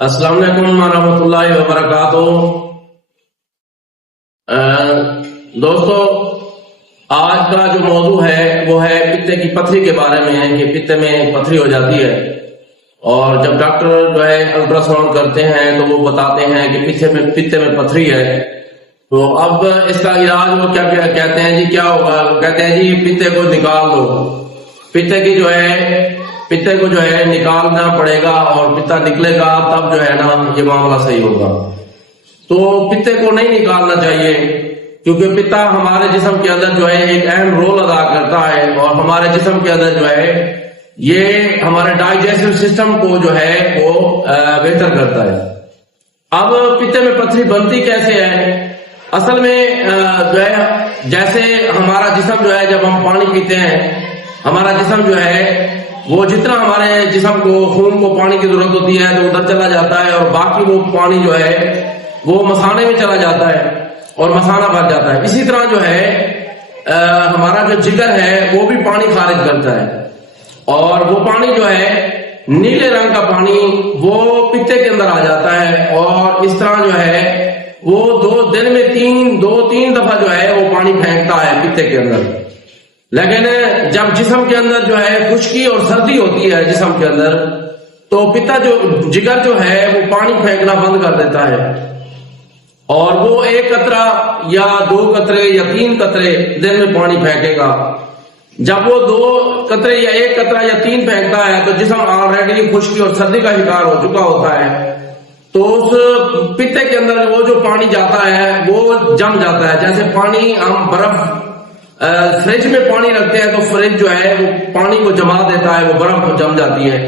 السلام علیکم ورحمۃ اللہ وبرکاتہ۔ دوستو، آج کا جو موضوع ہے وہ ہے پتے کی پتھری کے بارے میں ہے کہ پتے میں پتھری ہو جاتی ہے، اور جب ڈاکٹر جو ہے الٹرا ساؤنڈ کرتے ہیں تو وہ بتاتے ہیں کہ پتے میں پتھری ہے۔ تو اب اس کا علاج وہ کیا کہتے ہیں جی کیا ہوگا؟ وہ کہتے ہیں جی پتے کو نکال دو، پتے کو جو ہے نکالنا پڑے گا، اور پتا نکلے گا تب جو ہے نا یہ معاملہ صحیح ہوگا۔ تو پتے کو نہیں نکالنا چاہیے، کیونکہ پتا ہمارے جسم کے اندر جو ہے ایک اہم رول ادا کرتا ہے، اور ہمارے جسم کے اندر جو ہے یہ ہمارے ڈائجسٹو سسٹم کو جو ہے وہ بہتر کرتا ہے۔ اب پتے میں پتھری بنتی کیسے ہے؟ اصل میں جو ہے جیسے ہمارا جسم جو ہے جب ہم پانی پیتے ہیں، ہمارا جسم جو ہے وہ جتنا ہمارے جسم کو خون کو پانی کی ضرورت ہوتی ہے تو ادھر چلا جاتا ہے، اور باقی وہ پانی جو ہے وہ مثانے میں چلا جاتا ہے اور مثانہ بھر جاتا ہے۔ اسی طرح جو ہے ہمارا جو جگر ہے وہ بھی پانی خارج کرتا ہے، اور وہ پانی جو ہے نیلے رنگ کا پانی وہ پتے کے اندر آ جاتا ہے، اور اس طرح جو ہے وہ دو دن میں تین دفعہ جو ہے وہ پانی پھینکتا ہے پتے کے اندر۔ لیکن جب جسم کے اندر جو ہے خشکی اور سردی ہوتی ہے جسم کے اندر، تو پتا جو جگر جو ہے وہ پانی پھینکنا بند کر دیتا ہے، اور وہ 1 قطرہ یا 2 قطرے یا 3 قطرے دن میں پانی پھینکے گا۔ جب وہ 2 قطرے یا 1 قطرہ یا 3 پھینکتا ہے تو جسم آلریڈی خشکی اور سردی کا شکار ہو چکا ہوتا ہے، تو اس پتے کے اندر وہ جو پانی جاتا ہے وہ جم جاتا ہے۔ جیسے پانی ہم برف فریج میں پانی رکھتے ہیں تو فریج جو ہے وہ پانی کو جما دیتا ہے، وہ برف جم جاتی ہے۔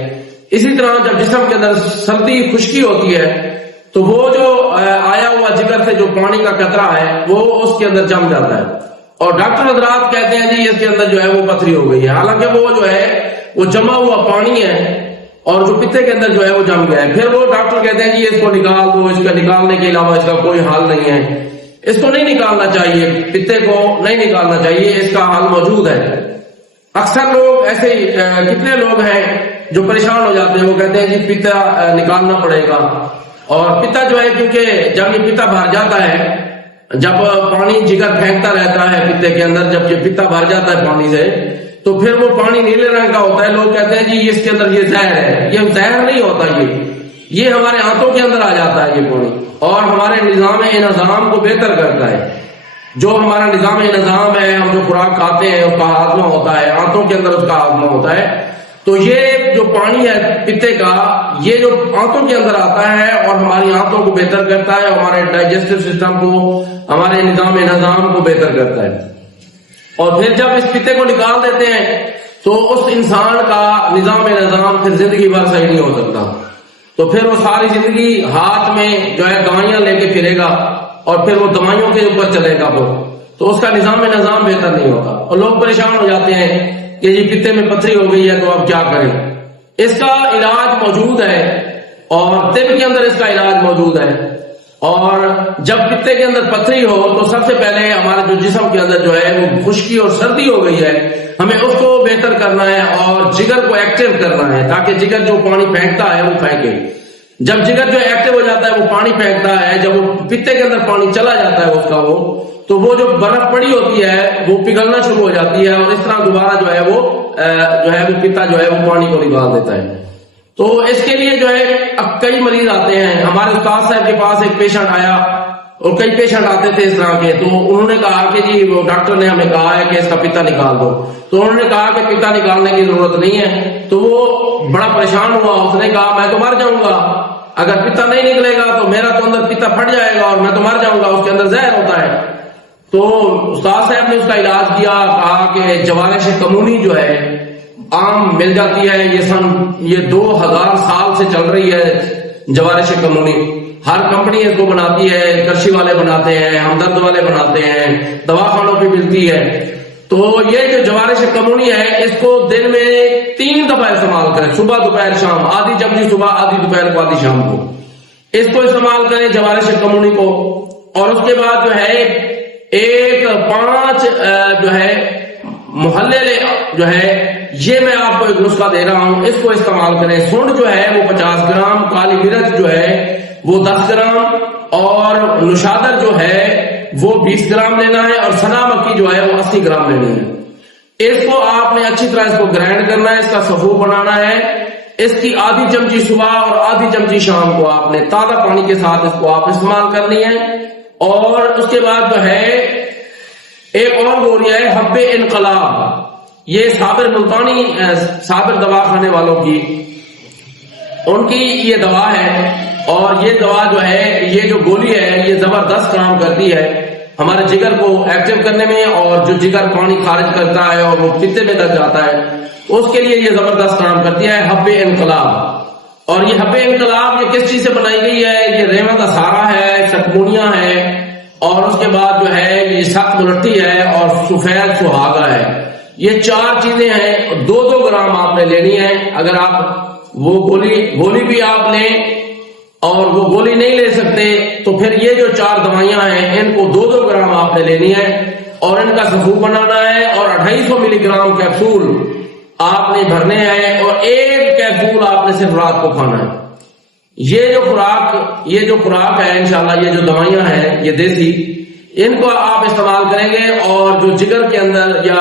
اسی طرح جب جسم کے اندر سردی خشکی ہوتی ہے تو وہ جو آیا ہوا جگر سے جو پانی کا قطرہ ہے وہ اس کے اندر جم جاتا ہے، اور ڈاکٹر حضرات کہتے ہیں جی اس کے اندر جو ہے وہ پتھری ہو گئی ہے، حالانکہ وہ جو ہے وہ جمع ہوا پانی ہے اور جو پتے کے اندر جو ہے وہ جم گیا ہے۔ پھر وہ ڈاکٹر کہتے ہیں جی اس کو نکال دو، اس کا نکالنے کے علاوہ اس کا کوئی حل نہیں ہے، اس کو نہیں نکالنا چاہیے، پتے کو نہیں نکالنا چاہیے، اس کا حل موجود ہے۔ اکثر لوگ ایسے کتنے لوگ ہیں جو پریشان ہو جاتے ہیں، وہ کہتے ہیں جی پتا نکالنا پڑے گا، اور پتا جو ہے کیونکہ جب یہ پتا بھر جاتا ہے، جب پانی جگر پھینکتا رہتا ہے پتے کے اندر، جب یہ پتا بھر جاتا ہے پانی سے تو پھر وہ پانی نیلے رنگ کا ہوتا ہے۔ لوگ کہتے ہیں جی اس کے اندر یہ زہر ہے، یہ زہر نہیں ہوتا، یہ ہمارے آنتوں کے اندر آ جاتا ہے یہ پانی، اور ہمارے نظام انہضام کو بہتر کرتا ہے۔ جو ہمارا نظام انہضام ہے، ہم جو خوراک کھاتے ہیں اس کا ہاضمہ ہوتا ہے، آنتوں کے اندر اس کا ہاضمہ ہوتا ہے، تو یہ جو پانی ہے پتے کا یہ جو آنتوں کے اندر آتا ہے اور ہماری آنتوں کو بہتر کرتا ہے، ہمارے ڈائجسٹو سسٹم کو، ہمارے نظام انہضام کو بہتر کرتا ہے۔ اور پھر جب اس پتے کو نکال دیتے ہیں تو اس انسان کا نظام انہضام پھر زندگی بھر صحیح نہیں ہو سکتا، تو پھر وہ ساری زندگی ہاتھ میں جو ہے دوائیاں لے کے پھرے گا، اور پھر وہ دوائیوں کے اوپر چلے گا، تو اس کا نظام نظام بہتر نہیں ہوتا، اور لوگ پریشان ہو جاتے ہیں کہ یہ پتے میں پتھری ہو گئی ہے تو اب کیا کریں۔ اس کا علاج موجود ہے، اور طب کے اندر اس کا علاج موجود ہے، اور جب پتے کے اندر پتھری ہو تو سب سے پہلے ہمارے جو جسم کے اندر جو ہے وہ خشکی اور سردی ہو گئی ہے، ہمیں اس کو بہتر کرنا ہے اور جگر کو ایکٹیو کرنا ہے، تاکہ جگر جو پانی پھینکتا ہے وہ پھینکے۔ جب جگر جو ایکٹیو ہو جاتا ہے وہ پانی پھینکتا ہے، جب وہ پتے کے اندر پانی چلا جاتا ہے اس کا تو وہ جو برف پڑی ہوتی ہے وہ پگھلنا شروع ہو جاتی ہے، اور اس طرح دوبارہ جو ہے وہ پتا جو ہے وہ پانی کو نکال دیتا ہے۔ تو اس کے لیے جو ہے اب کئی مریض آتے ہیں، ہمارے استاد صاحب کے پاس ایک پیشنٹ آیا، اور کئی پیشنٹ آتے تھے اس طرح کے، تو انہوں نے کہا کہ جی وہ ڈاکٹر نے ہمیں کہا ہے کہ اس کا پتا نکال دو، تو انہوں نے کہا کہ پتا نکالنے کی ضرورت نہیں ہے، تو وہ بڑا پریشان ہوا، اس نے کہا میں تو مر جاؤں گا، اگر پتا نہیں نکلے گا تو میرا تو اندر پتا پھٹ جائے گا اور میں تو مر جاؤں گا، اس کے اندر زہر ہوتا ہے۔ تو استاد صاحب نے اس کا علاج کیا، کہا کہ جوارش کمونی جو ہے عام مل جاتی ہے، یہ 2000 سال سے چل رہی ہے جوارش کمونی، ہر کمپنی اس کو بناتی ہے، کرشی والے بناتے ہیں، ہمدرد والے بناتے ہیں، دواخانوں پہ ملتی ہے۔ تو یہ جو جوارش کمونی ہے اس کو دن میں 3 دفعہ استعمال کریں، صبح دوپہر شام، آدھی جب صبح آدھی دوپہر کو آدھی شام کو اس کو استعمال کریں جوارش کمونی کو۔ اور اس کے بعد جو ہے 5 جو ہے محلے جو ہے یہ میں آپ کو ایک نسخہ دے رہا ہوں، اس کو استعمال کریں۔ سونڈ جو ہے وہ 50 گرام، کالی مرچ جو ہے وہ 10 گرام، اور نشادر جو ہے وہ 20 گرام لینا ہے، اور سنا مکی جو ہے وہ 80 گرام لینی ہے۔ اس کو آپ نے اچھی طرح اس کو گرائنڈ کرنا ہے، اس کا سفو بنانا ہے۔ اس کی آدھی چمچی صبح اور آدھی چمچی شام کو آپ نے تازہ پانی کے ساتھ اس کو آپ استعمال کرنی ہے۔ اور اس کے بعد جو ہے ایک اور گولی ہے حب انقلاب، یہ صابر ملتانی، صابر دوا کھانے والوں کی، ان کی یہ دوا ہے، اور یہ دوا جو ہے، یہ جو گولی ہے یہ زبردست کام کرتی ہے ہمارے جگر کو ایکٹیو کرنے میں، اور جو جگر پانی خارج کرتا ہے اور وہ پتے میں لگ جاتا ہے اس کے لیے یہ زبردست کام کرتی ہے حب انقلاب۔ اور یہ حب انقلاب یہ کس چیز سے بنائی گئی ہے؟ یہ ریمت اسارا ہے، سکمونیا ہے، اور اس کے بعد جو ہے یہ سخت ملٹی ہے، اور سفید سہاگا ہے۔ یہ 4 چیزیں ہیں، 2-2 گرام آپ نے لینی ہے۔ اگر آپ وہ گولی بھی آپ لیں اور وہ گولی نہیں لے سکتے تو پھر یہ جو 4 دوائیاں ہیں ان کو 2-2 گرام آپ نے لینی ہے، اور ان کا سفو بنانا ہے، اور 250 ملی گرام کیپسول آپ نے بھرنے ہیں، اور 1 کیپسول آپ نے صرف رات کو کھانا ہے۔ یہ جو خوراک ہے انشاءاللہ، یہ جو دوائیاں ہیں یہ دیسی، ان کو آپ استعمال کریں گے، اور جو جگر کے اندر یا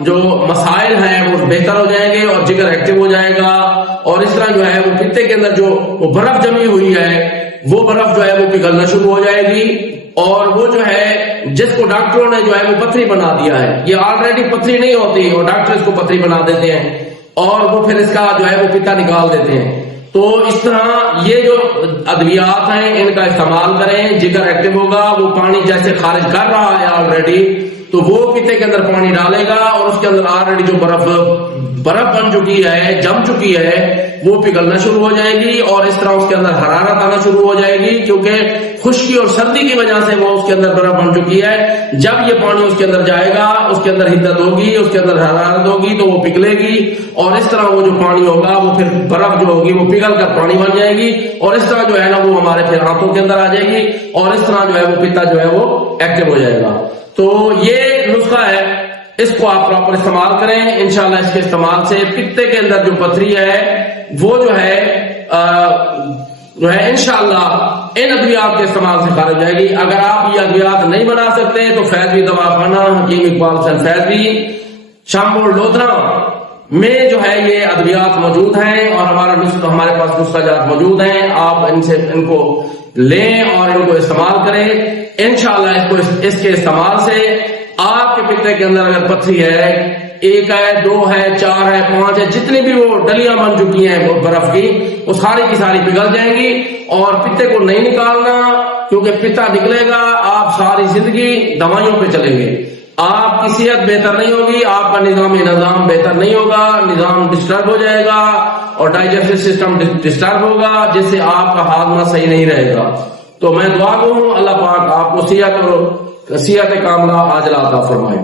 جو مسائل ہیں وہ بہتر ہو جائیں گے، اور جگر ایکٹیو ہو جائے گا، اور اس طرح جو ہے وہ پتے کے اندر جو وہ برف جمی ہوئی ہے وہ برف جو ہے وہ پگھلنا شروع ہو جائے گی، اور وہ جو ہے جس کو ڈاکٹروں نے جو ہے وہ پتھری بنا دیا ہے، یہ آلریڈی پتھری نہیں ہوتی اور ڈاکٹر اس کو پتھری بنا دیتے ہیں، اور وہ پھر اس کا جو ہے وہ پتا نکال دیتے ہیں۔ تو اس طرح یہ جو ادویات ہیں ان کا استعمال کریں، جگر ایکٹیو ہوگا، وہ پانی جیسے خارج کر رہا ہے آلریڈی، تو وہ پیتے کے اندر پانی ڈالے گا، اور اس کے اندر آلریڈی جو برف بن چکی ہے، جم چکی ہے، وہ پگھلنا شروع ہو جائے گی، اور اس طرح اس کے اندر حرارت آنا شروع ہو جائے گی، کیونکہ خشکی اور سردی کی وجہ سے وہ اس کے اندر برف بن چکی ہے۔ جب یہ پانی اس کے اندر جائے گا، اس کے اندر حدت ہوگی، اس کے اندر حرارت ہوگی، تو وہ پگھلے گی، اور اس طرح وہ جو پانی ہوگا وہ پھر برف جو ہوگی وہ پگھل کر پانی بن جائے گی، اور اس طرح جو ہے نا وہ ہمارے پھر آنتوں کے اندر آ جائے گی، اور اس طرح جو ہے وہ پتا جو ہے وہ ایکٹیو ہو جائے گا۔ تو یہ نسخہ ہے، اس کو آپ پراپر استعمال کریں، انشاءاللہ اس کے استعمال سے پتے کے اندر جو پتھری ہے وہ جو ہے انشاءاللہ ان ادویات کے استعمال سے خارج جائے گی۔ اگر آپ یہ ادویات نہیں بنا سکتے تو فیضوی دواخانہ حکیم اقبال حسین فیضوی شامپور لودھرا میں جو ہے یہ ادویات موجود ہیں، اور ہمارے پاس نسخہ جات موجود ہیں، آپ ان کو لیں اور ان کو استعمال کریں۔ انشاءاللہ اس کے استعمال سے آپ کے پتے کے اندر اگر پتھری ہے، 1 ہے، 2 ہے، 4 ہے، 5 ہے، جتنی بھی وہ ڈلیاں بن چکی ہیں وہ برف کی، وہ ساری کی ساری پگھل جائیں گی، اور پتے کو نہیں نکالنا، کیونکہ پتا نکلے گا آپ ساری زندگی دوائیوں پہ چلیں گے، آپ کی صحت بہتر نہیں ہوگی، آپ کا نظام بہتر نہیں ہوگا، نظام ڈسٹرب ہو جائے گا، اور ڈائجسٹو سسٹم ڈسٹرب ہوگا، جس سے آپ کا ہاضمہ صحیح نہیں رہے گا۔ تو میں دعا کروں اللہ پاک آپ کو صحت کاملہ عاجلہ عطا فرمائے۔